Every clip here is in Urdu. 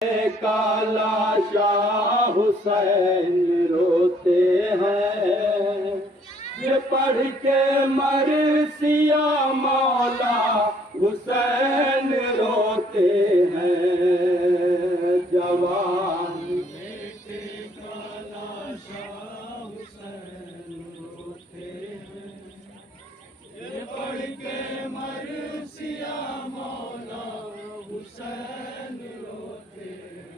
کالا شاہ حسین روتے ہیں، یہ پڑھ کے مرثیہ مولا حسین روتے ہیں۔ جوان بیٹے کالا شاہ حسین روتے ہیں، یہ پڑھ کے مرثیہ مولا حسین روتے ہیں۔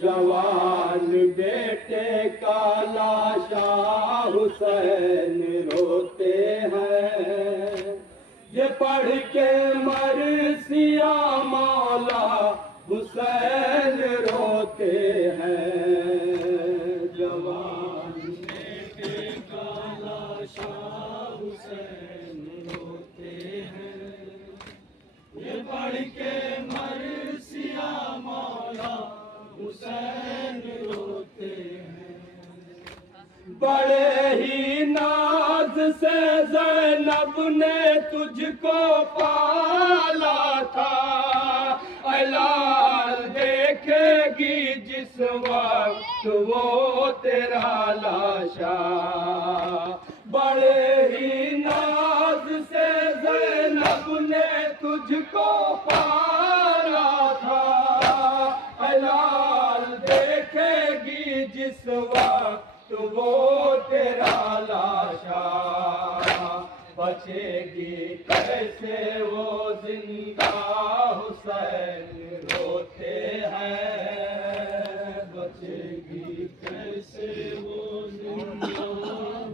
جوان بیٹے کالا شاہ حسین روتے ہیں، یہ پڑھ کے مرثیہ مولا حسین روتے ہیں۔ جوان بیٹے کالا شاہ حسین روتے ہیں، یہ پڑھ کے مرثیہ مولا حسین روتے ہیں۔ بڑے ہی ناز سے زینب نے تجھ کو پالا تھا، اے لال دیکھے گی جس وقت وہ تیرا لاشا۔ بڑے ہی ناز سے زینب نے تجھ کو پالا تھا، اے لال دیکھے گی جس وقت وہ تیرا لاشا۔ بچے گی کیسے وہ زندہ حسین روتے ہیں، بچے گی کیسے وہ زندہ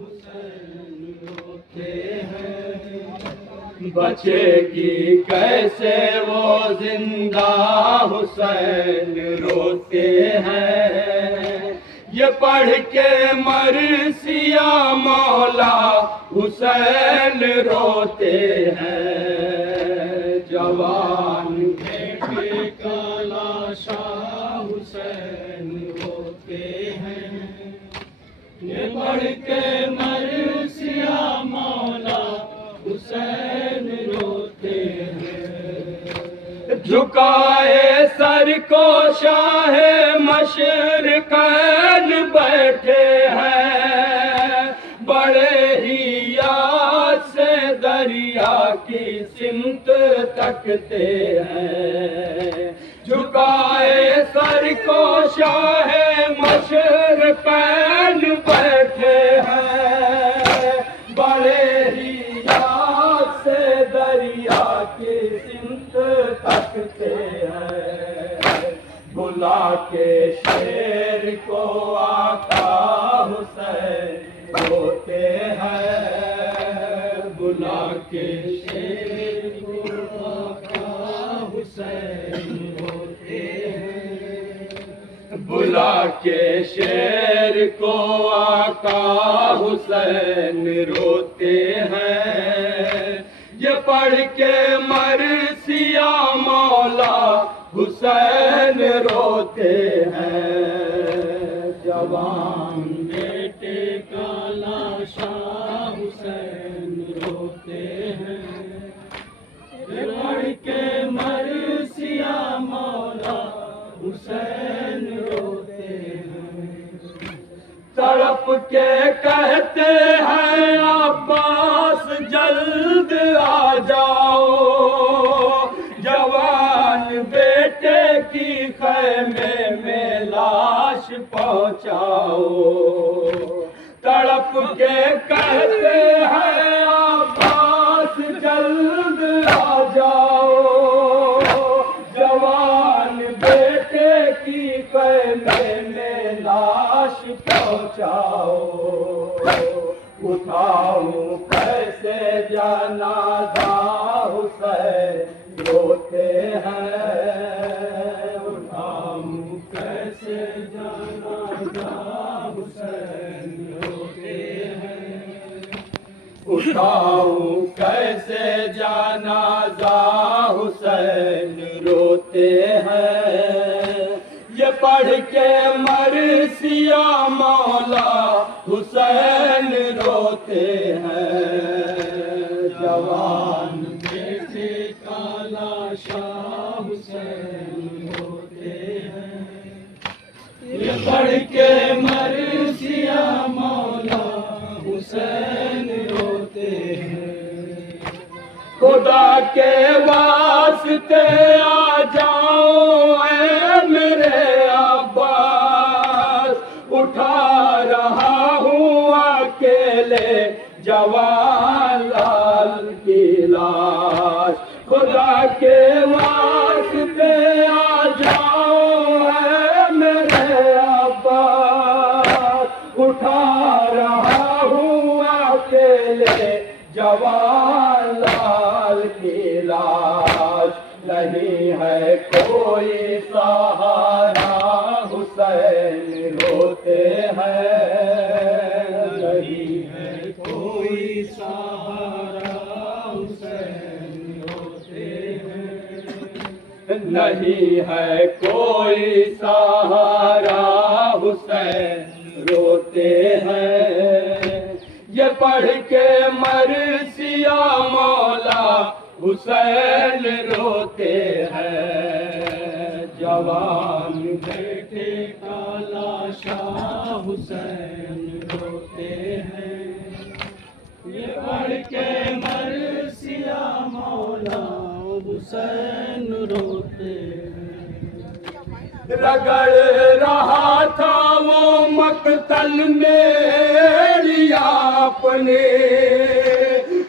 حسین روتے ہیں، بچے گی کیسے وہ زندہ حسین روتے ہیں، یہ پڑھ کے مرثیہ مولا حسین روتے ہیں۔ جوان بیٹے کالا شاہ حسین روتے ہیں، یہ پڑھ کے مرثیہ مولا حسین روتے ہیں۔ جھکائے سر کو شاہ مشرقین بیٹھے ہیں، بڑے ہی یاد سے دریا کی سمت تکتے ہیں۔ جھکائے سر کو شاہ مشرقین بیٹھے ہیں، بڑے ہی یاد سے دریا کی سمت تکتے ہیں۔ بلا کے شیر کو آقا حسین روتے ہیں، بلا کے شیر کو آقا حسین روتے ہیں، بلا کے شیر کو آقا حسین روتے ہیں، یہ پڑھ کے مرثیہ مولا حسین روتے ہیں۔ جوان بیٹے کالا شاہ حسین روتے ہیں، یہ پڑھ کے مرثیہ مولا حسین روتے ہیں۔ تڑپ کے کہتے ہیں عباس جلد آ جاؤ، جوان بیٹے کی خیمے میں لاش پہنچاؤ۔ تڑپ کے کہتے ہیں عباس جلد آ جاؤ، جوان بیٹے کی خیمے میں لاش پہنچاؤ۔ اٹھاؤں کیسے جنازہ حسین روتے ہیں، اٹھاؤں کیسے جنازہ حسین روتے ہیں، اٹھاؤں کیسے جنازہ حسین روتے ہیں، یہ پڑھ کے مرثیہ مولا حسین روتے ہیں۔ جوان بیٹے کالا شاہ حسین پڑھ کے مرثیہ مولا حسین روتے ہیں، خدا کے واسطے آ جاؤ اے میرے عباس، اٹھا رہا ہوں اکیلے جوان لال کی لاش، خدا کے واسطے آ جاؤ اے میرے عباس، اٹھا رہا ہوں اکیلے جوان لال کی لاش، نہیں ہے کوئی سہارا حسین روتے ہیں، نہیں ہے کوئی سہارا حسین روتے ہیں، نہیں ہے کوئی سہارا حسین روتے ہیں، یہ پڑھ کے مرثیہ مولا حسین روتے ہیں، جوان بیٹے کا لاشا حسین روتے ہیں، یہ پڑھ کے مرثیہ مولا حسین روتے ہیں، رگڑ رہا تھا وہ مقتل میری اپنے،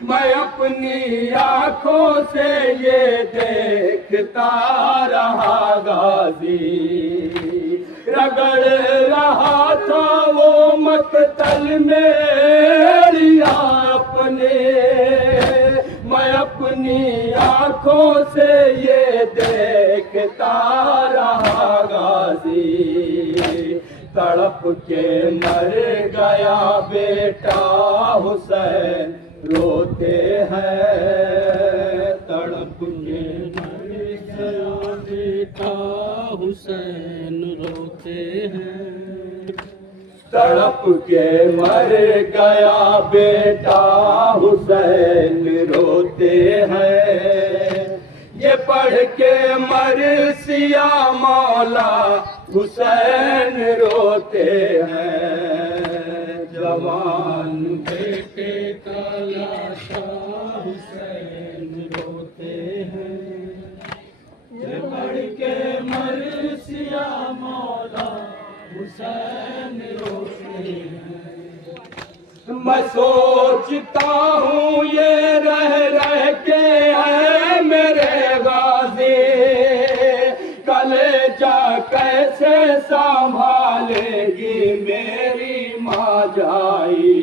میں اپنی آنکھوں سے یہ دیکھتا رہا غازی، رگڑ رہا تھا وہ مقتل میری اپنے، میں اپنی آنکھوں سے یہ دیکھتا رہا غازی، تڑپ کے مر گیا بیٹا حسین روتے ہیں، تڑپ کے مر گیا بیٹا حسین روتے ہیں، تڑپ کے مر گیا بیٹا حسین روتے ہیں، یہ پڑھ کے مرثیہ مولا حسین روتے ہیں، جوان بیٹے کا لاشا حسین روتے ہیں، یہ پڑھ کے مرثیہ مولا حسین روتے ہیں، میں سوچتا ہوں یہ رہ کے اے میرے غازی، کلیجہ کیسے سنبھالے گی میری ماں جائی،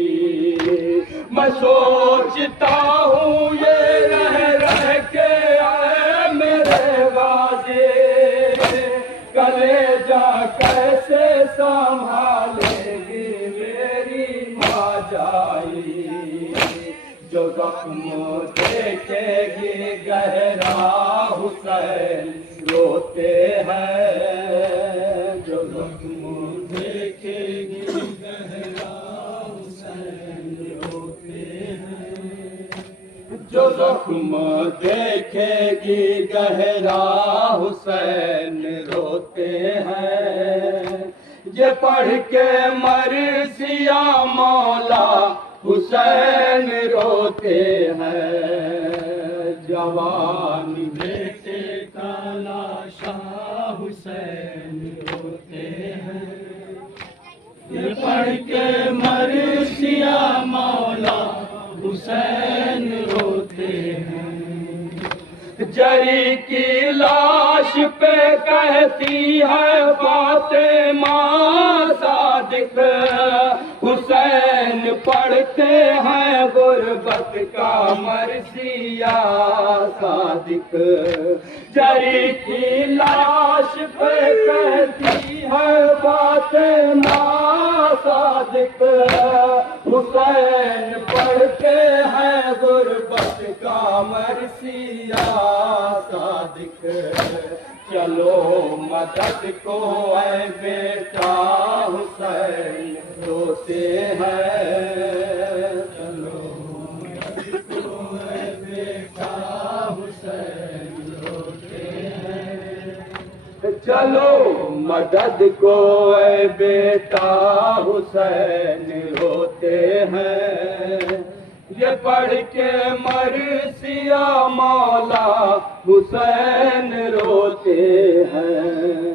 میں سوچتا ہوں یہ رہ کے اے میرے غازی، کلیجہ کیسے سنبھالے گی میری ماں جائی، جو زخم دیکھے گی گہرا حسین روتے ہیں، جو زخم دیکھے گی گہرا حسین روتے ہیں، جو زخم دیکھے گی گہرا حسین روتے ہیں، یہ پڑھ کے مرثیہ مولا حسین روتے ہیں، جوان بیٹے کا لاشا حسین روتے ہیں، یہ پڑھ کے مرثیہ مولا حسین روتے ہیں، جری کی لاش پہ کہتی ہے فاطمہ صادق، حسین پڑھتے ہیں غربت کا مرثیہ صادق، جری کی لاش پہ کہتی ہے فاطمہ صادق، حسین پڑھتے ہیں غربت کا مرثیہ صادق، چلو مدد کو اے بیٹا حسین روتے ہیں، چلو مدد کو اے بیٹا حسین روتے ہیں، چلو مدد کو اے بیٹا حسین روتے ہیں یہ پڑھ کے مرثیہ مولا حسین روتے ہیں